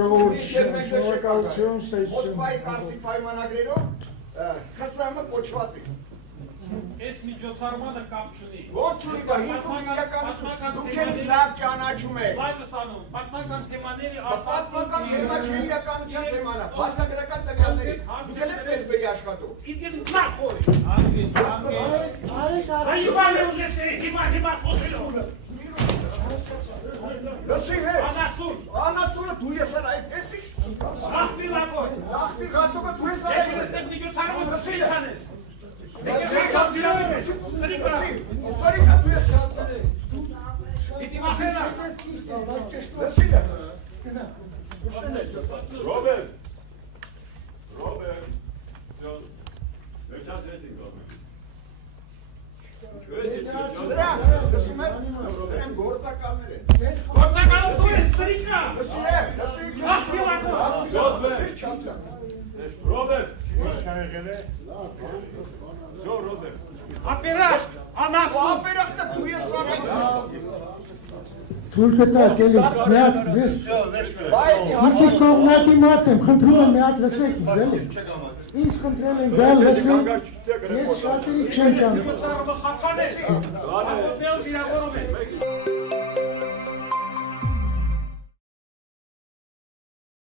շնորհակալություն Մոսկվայի կարգի պայմանագրերով ԽՍՀՄ կոչված է։ Այս միջոցառմանը կապ չունի։ Ոչ չունի, բա հիմքում իրականություն դուք եք լավ ճանաչում եք։ Լայվ ասանում, պատմական թեմաների պատմական թեմա չէ, իրականության թեման է, փաստագրական տվյալների։ Դուք եք Facebook-ի աշխատող։ Իդին նախոյ։ Հայիվանը ուժեցրի, հիմա խոսելու։ Լսի հե։ Անասունը դու ես այդ տեսնի՞չ։ Ախտի լակոյ։ Ախտի հատուկը դու ես այդ։ Եկել ես միջոցառումը լսի չանես։ Սրիկա դու ես Իդի մախելա։ Robert, Դրանք գործակալներ են։ Գործակալը դու ես, սրիկա։ Ապերախ, անասուն։ Ապերախտը դու ես Թուրքը տակ էլի, միատ վես, մտի կողնակի մատ եմ, խնդրում եմ միատ լսեք ինձ էլի, ինձ խնդրել են գալ լսեք, ես շատերի չեմ ճանում։ Միջոցառումը խական է, ապոպել վիրավորում է։